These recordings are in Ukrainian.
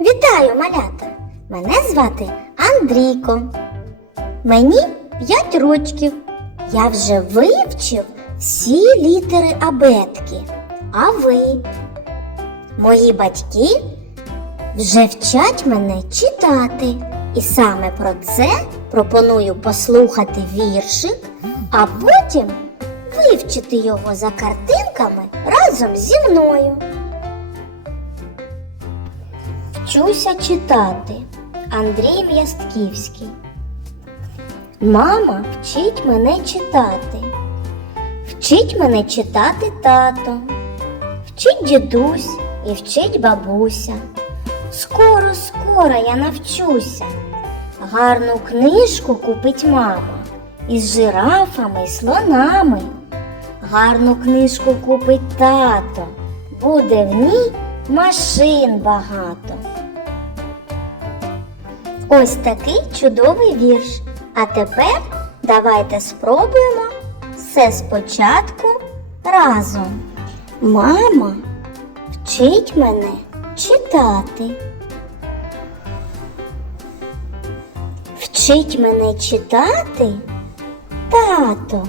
Вітаю, малята! Мене звати Андрійко. Мені 5 рочків. Я вже вивчив всі літери абетки. А ви? Мої батьки вже вчать мене читати. І саме про це пропоную послухати віршик, а потім вивчити його за картинками разом зі мною. Вчуся читати. Андрій М'ястківський. Мама вчить мене читати. Вчить мене читати тато. Вчить дідусь і вчить бабуся. Скоро, скоро я навчуся. Гарну книжку купить мама із жирафами й слонами. Гарну книжку купить тато, буде в ній машин багато. Ось такий чудовий вірш. А тепер давайте спробуємо все спочатку разом. Мама вчить мене читати. Вчить мене читати тато.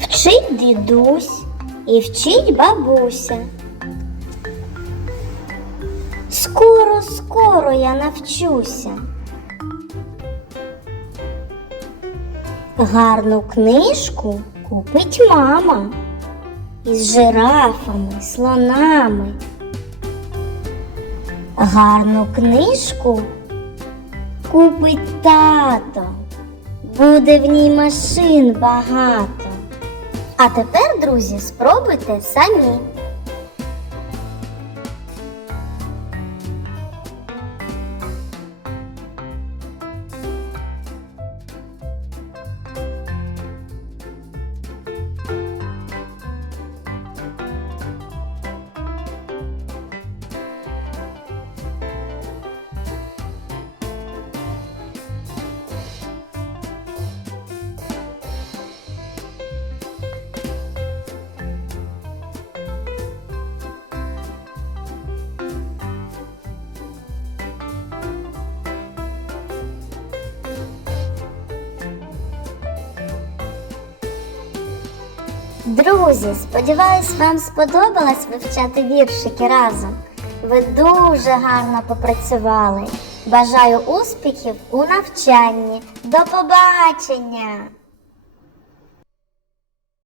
Вчить дідусь і вчить бабуся. Скоро, скоро я навчуся. Гарну книжку купить мама із жирафами, слонами. Гарну книжку купить тато, буде в ній машин багато. А тепер, друзі, спробуйте самі. Друзі, сподіваюсь, вам сподобалось вивчати віршики разом. Ви дуже гарно попрацювали. Бажаю успіхів у навчанні. До побачення!